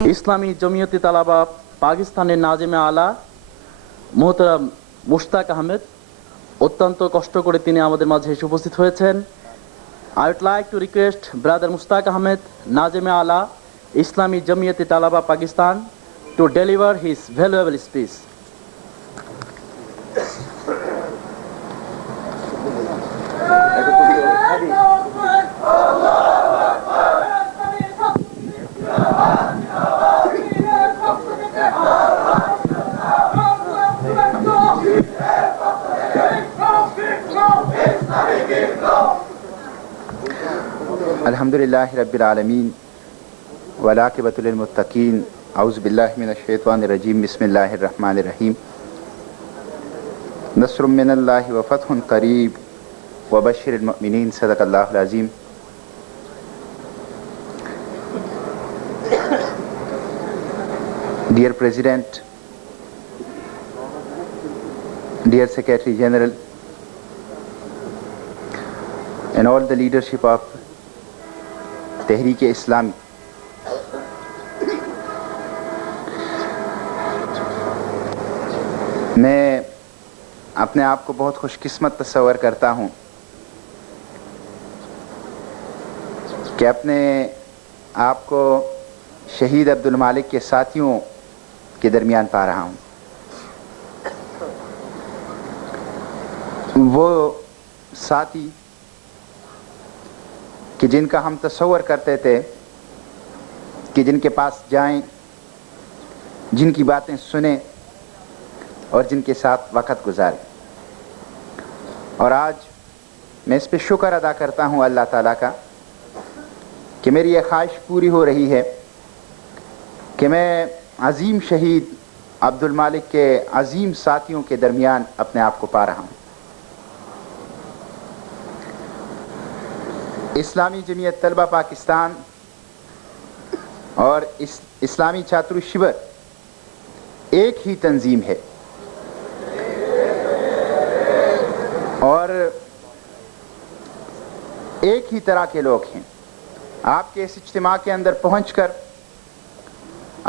ইসলামী জমিয়তে তালাবা পাকিস্তানের নাজেমে আলা মোহতারাম মুশতাক আহমেদ অত্যন্ত কষ্ট করে তিনি আমাদের মাঝে এসে উপস্থিত হয়েছেন। I would like to request Brother Mushtaq Ahmed, Nazim-e Ala, Islami Jamiyat-e Talaba, Pakistan, to deliver his valuable speech. الحمدللہ رب العالمین والعاقبۃ للمتقین اعوذ باللہ من الشیطان الرجیم بسم اللہ الرحمن الرحیم نصر من اللہ وفتح قریب وبشر المؤمنین صدق اللہ العظیم. Dear President, dear Secretary General, and all the leadership of تحریک اسلامی, میں اپنے آپ کو بہت خوش قسمت تصور کرتا ہوں کہ اپنے آپ کو شہید عبدالمالک کے ساتھیوں کے درمیان پا رہا ہوں. وہ ساتھی کہ جن کا ہم تصور کرتے تھے کہ جن کے پاس جائیں, جن کی باتیں سنیں اور جن کے ساتھ وقت گزاریں. اور آج میں اس پہ شکر ادا کرتا ہوں اللہ تعالیٰ کا کہ میری یہ خواہش پوری ہو رہی ہے کہ میں عظیم شہید عبدالمالک کے عظیم ساتھیوں کے درمیان اپنے آپ کو پا رہا ہوں. اسلامی جمعیت طلبہ پاکستان اور اسلامی چھاتر شیور ایک ہی تنظیم ہے اور ایک ہی طرح کے لوگ ہیں. آپ کے اس اجتماع کے اندر پہنچ کر,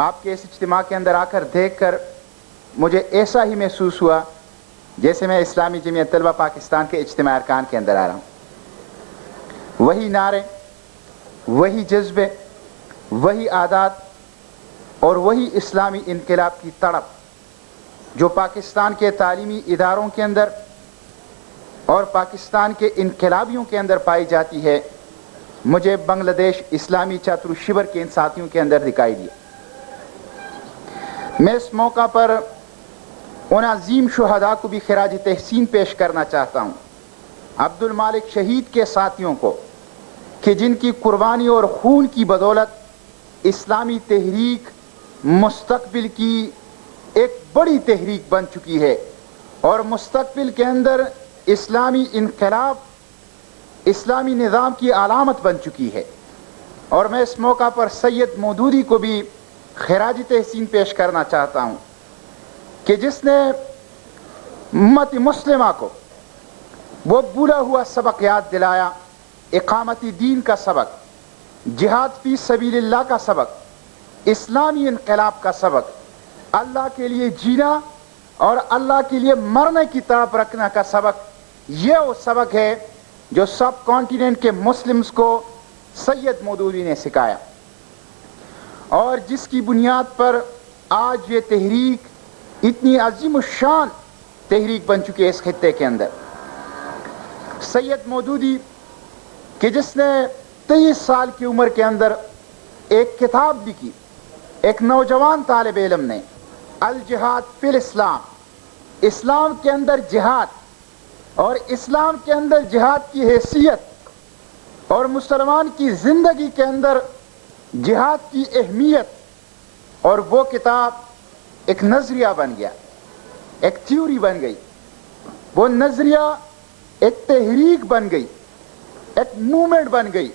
آپ کے اس اجتماع کے اندر آ کر دیکھ کر مجھے ایسا ہی محسوس ہوا جیسے میں اسلامی جمعیت طلبہ پاکستان کے اجتماع ارکان کے اندر آ رہا ہوں. وہی نعرے, وہی جذبے, وہی عادات اور وہی اسلامی انقلاب کی تڑپ جو پاکستان کے تعلیمی اداروں کے اندر اور پاکستان کے انقلابیوں کے اندر پائی جاتی ہے, مجھے بنگلہ دیش اسلامی چھاتر شیور کے ان ساتھیوں کے اندر دکھائی دیا. میں اس موقع پر ان عظیم شہداء کو بھی خراج تحسین پیش کرنا چاہتا ہوں, عبدالمالک شہید کے ساتھیوں کو, کہ جن کی قربانی اور خون کی بدولت اسلامی تحریک مستقبل کی ایک بڑی تحریک بن چکی ہے اور مستقبل کے اندر اسلامی انقلاب, اسلامی نظام کی علامت بن چکی ہے. اور میں اس موقع پر سید مودودی کو بھی خراج تحسین پیش کرنا چاہتا ہوں کہ جس نے امت مسلمہ کو وہ بھولا ہوا سبق یاد دلایا, اقامت دین کا سبق, جہاد فی سبیل اللہ کا سبق, اسلامی انقلاب کا سبق, اللہ کے لیے جینا اور اللہ کے لیے مرنے کی طرف رکھنا کا سبق. یہ وہ سبق ہے جو سب کانٹیننٹ کے مسلمز کو سید مودودی نے سکھایا اور جس کی بنیاد پر آج یہ تحریک اتنی عظیم الشان تحریک بن چکی ہے اس خطے کے اندر. سید مودودی کہ جس نے 23 سال کی عمر کے اندر ایک کتاب لکھی, ایک نوجوان طالب علم نے, الجہاد فی الاسلام, اسلام کے اندر جہاد اور اسلام کے اندر جہاد کی حیثیت اور مسلمان کی زندگی کے اندر جہاد کی اہمیت, اور وہ کتاب ایک نظریہ بن گیا, ایک تھیوری بن گئی. وہ نظریہ ایک تحریک بن گئی, ایک موومنٹ بن گئی,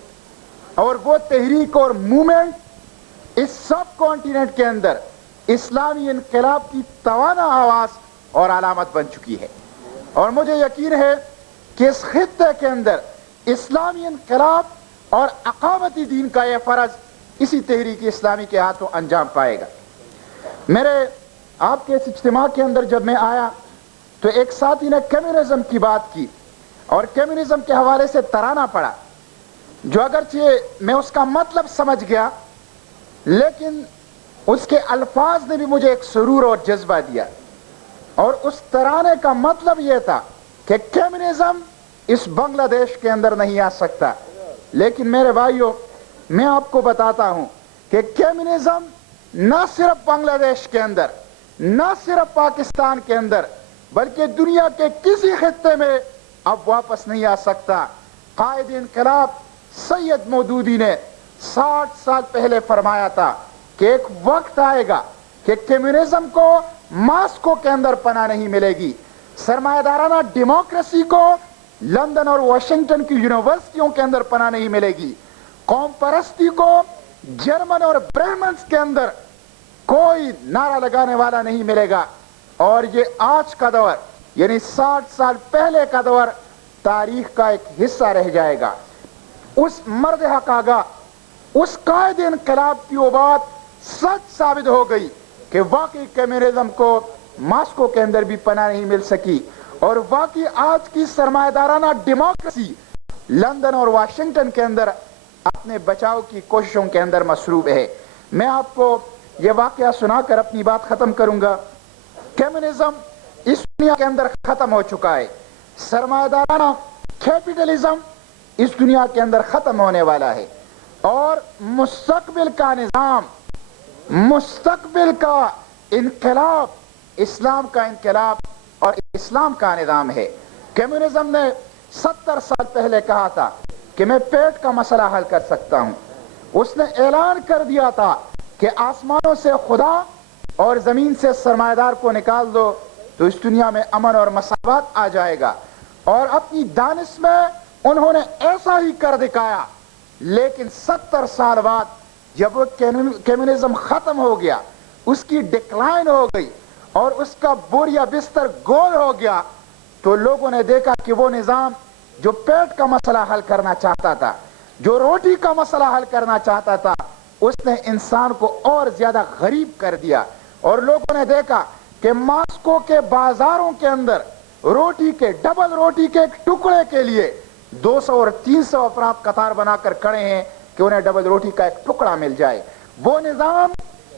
اور وہ تحریک اور موومنٹ اس سب کانٹیننٹ کے اندر اسلامی انقلاب کی توانا آواز اور علامت بن چکی ہے. اور مجھے یقین ہے کہ اس خطے کے اندر اسلامی انقلاب اور اقامتی دین کا یہ فرض اسی تحریک اسلامی کے ہاتھوں انجام پائے گا۔ میرے آپ کے اس اجتماع کے اندر جب میں آیا تو ایک ساتھی نے کمیونزم کی بات کی اور کمیونزم کے حوالے سے ترانہ پڑھا، جو اگرچہ میں اس کا مطلب سمجھ گیا لیکن اس کے الفاظ نے بھی مجھے ایک سرور اور جذبہ دیا، اور اس ترانے کا مطلب یہ تھا کہ کمیونزم اس بنگلہ دیش کے اندر نہیں آ سکتا۔ لیکن میرے بھائیوں، میں آپ کو بتاتا ہوں کہ کمیونزم نہ صرف بنگلہ دیش کے اندر، نہ صرف پاکستان کے اندر، بلکہ دنیا کے کسی خطے میں اب واپس نہیں آ سکتا۔ قائد انقلاب سید مودودی نے 60 سال پہلے فرمایا تھا کہ ایک وقت آئے گا کہ کمیونزم کو ماسکو کے اندر پناہ نہیں ملے گی، سرمایہ دارانہ ڈیموکریسی کو لندن اور واشنگٹن کی یونیورسٹیوں کے اندر پناہ نہیں ملے گی، قوم پرستی کو جرمن اور برہمنز کے اندر کوئی نعرہ لگانے والا نہیں ملے گا، اور یہ آج کا دور یعنی 60 سال پہلے کا دور تاریخ کا ایک حصہ رہ جائے گا۔ اس مرد حق آگاہ، اس قائد انقلاب کی وہ بات سچ ثابت ہو گئی کہ واقعی کمیونزم کو ماسکو کے اندر بھی پناہ نہیں مل سکی، اور واقعی آج کی سرمایہ دارانہ ڈیموکریسی لندن اور واشنگٹن کے اندر اپنے بچاؤ کی کوششوں کے اندر مصروف ہے۔ میں آپ کو یہ واقعہ سنا کر اپنی بات ختم کروں گا۔ کمیونزم اس دنیا کے اندر ختم ہو چکا ہے، سرمایہ دارانہ کیپٹلزم اس دنیا کے اندر ختم ہونے والا ہے، اور مستقبل کا نظام، مستقبل کا انقلاب اسلام کا انقلاب اور اسلام کا نظام ہے۔ کمیونزم نے 70 سال پہلے کہا تھا کہ میں پیٹ کا مسئلہ حل کر سکتا ہوں، اس نے اعلان کر دیا تھا کہ آسمانوں سے خدا اور زمین سے سرمایہ دار کو نکال دو تو اس دنیا میں امن اور مساوات آ جائے گا، اور اپنی دانش میں انہوں نے ایسا ہی کر دکھایا۔ لیکن 70 سال بعد جب وہ کمیونزم ختم ہو گیا، اس کی ڈکلائن ہو گئی اور اس کا بوریا بستر گول ہو گیا، تو لوگوں نے دیکھا کہ وہ نظام جو پیٹ کا مسئلہ حل کرنا چاہتا تھا، جو روٹی کا مسئلہ حل کرنا چاہتا تھا، اس نے انسان کو اور زیادہ غریب کر دیا، اور لوگوں نے دیکھا کہ ماسکو کے بازاروں کے اندر روٹی کے ڈبل روٹی کے ایک ٹکڑے کے لیے 200 اور 300 افراد قطار بنا کر کھڑے ہیں کہ انہیں ڈبل روٹی کا ایک ٹکڑا مل جائے۔ وہ نظام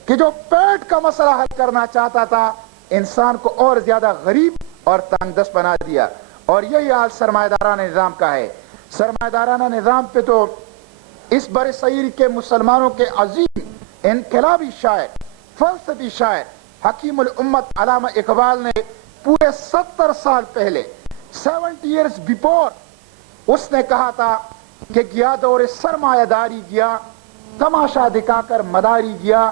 کہ جو پیٹ کا مسئلہ حل کرنا چاہتا تھا، انسان کو اور زیادہ غریب اور تنگ دست بنا دیا، اور یہی حال سرمایہ دارانہ نظام کا ہے۔ سرمایہ دارانہ نظام پہ تو اس برصغیر کے مسلمانوں کے عظیم انقلابی شاعر، فلسفی شاعر حکیم الامت علامہ اقبال نے پورے 70 سال پہلے 70 ایئرز بیفور اس نے کہا تھا کہ گیا دور سرمایہ داری گیا، تماشا دکھا کر مداری گیا،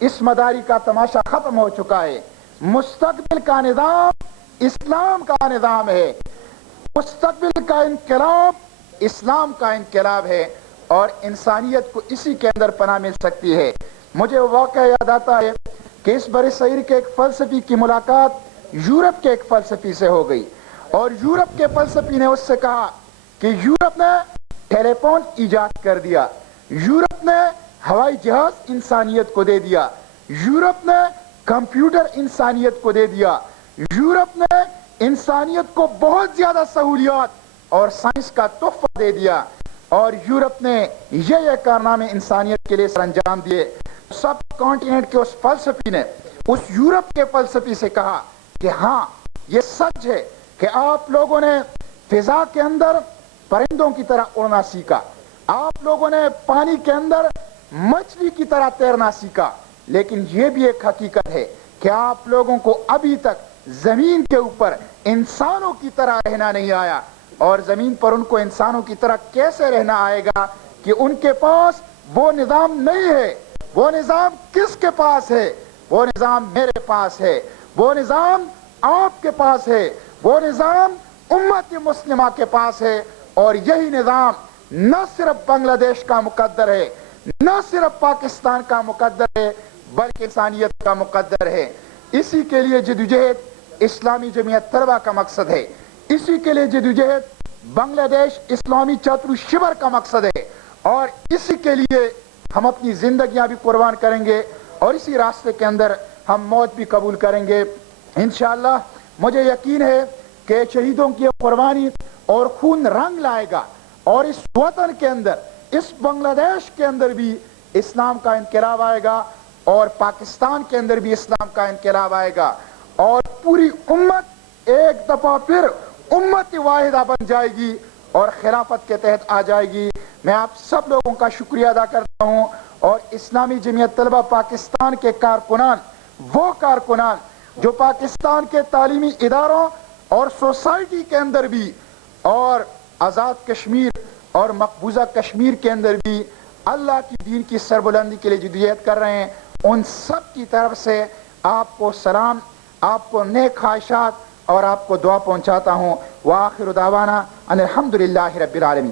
اس مداری کا تماشا ختم ہو چکا ہے، مستقبل کا نظام اسلام کا نظام ہے، مستقبل کا انقلاب اسلام کا انقلاب ہے، اور انسانیت کو اسی کے اندر پناہ مل سکتی ہے۔ مجھے واقعہ یاد آتا ہے کہ اس برصغیر کے ایک فلسفی کی ملاقات یورپ کے ایک فلسفی سے ہو گئی، اور یورپ کے فلسفی نے اس سے کہا کہ یورپ نے ٹیلی فون ایجاد کر دیا، یورپ نے ہوائی جہاز انسانیت کو دے دیا، یورپ نے کمپیوٹر انسانیت کو دے دیا، یورپ نے انسانیت کو بہت زیادہ سہولیات اور سائنس کا تحفہ دے دیا، اور یورپ نے یہ کارنامے انسانیت کے لیے سر انجام دیے۔ سب کانٹیننٹ کے اس فلسفی نے اس یورپ کے فلسفی سے کہا کہ ہاں یہ سچ ہے کہ آپ لوگوں نے فضا کے اندر پرندوں کی طرح اڑنا سیکھا، آپ لوگوں نے پانی کے اندر مچھلی کی طرح تیرنا سیکھا، لیکن یہ بھی ایک حقیقت ہے کہ آپ لوگوں کو ابھی تک زمین کے اوپر انسانوں کی طرح رہنا نہیں آیا، اور زمین پر ان کو انسانوں کی طرح کیسے رہنا آئے گا کہ ان کے پاس وہ نظام نہیں ہے۔ وہ نظام کس کے پاس ہے؟ وہ نظام میرے پاس ہے، وہ نظام آپ کے پاس ہے، وہ نظام امت مسلمہ کے پاس ہے، اور یہی نظام نہ صرف بنگلہ دیش کا مقدر ہے، نہ صرف پاکستان کا مقدر ہے، بلکہ انسانیت کا مقدر ہے۔ اسی کے لیے جدوجہد اسلامی جمعیت طلبہ کا مقصد ہے، اسی کے لیے جدوجہد بنگلہ دیش اسلامی چاترو شیور کا مقصد ہے، اور اسی کے لیے ہم اپنی زندگیاں بھی قربان کریں گے اور اسی راستے کے اندر ہم موت بھی قبول کریں گے انشاءاللہ۔ مجھے یقین ہے کہ شہیدوں کی قربانی اور خون رنگ لائے گا اور اس وطن کے اندر، اس بنگلہ دیش کے اندر بھی اسلام کا انقلاب آئے گا اور پاکستان کے اندر بھی اسلام کا انقلاب آئے گا اور پوری امت ایک دفعہ پھر امت واحدہ بن جائے گی اور خلافت کے تحت آ جائے گی۔ میں آپ سب لوگوں کا شکریہ ادا کرتا ہوں اور اسلامی جمعیت طلبہ پاکستان کے کارکنان، وہ کارکنان جو پاکستان کے تعلیمی اداروں اور سوسائٹی کے اندر بھی اور آزاد کشمیر اور مقبوضہ کشمیر کے اندر بھی اللہ کی دین کی سربلندی کے لیے جدوجہد کر رہے ہیں، ان سب کی طرف سے آپ کو سلام، آپ کو نیک خواہشات اور آپ کو دعا پہنچاتا ہوں۔ وآخر دعوانا ان الحمدللہ رب العالمین۔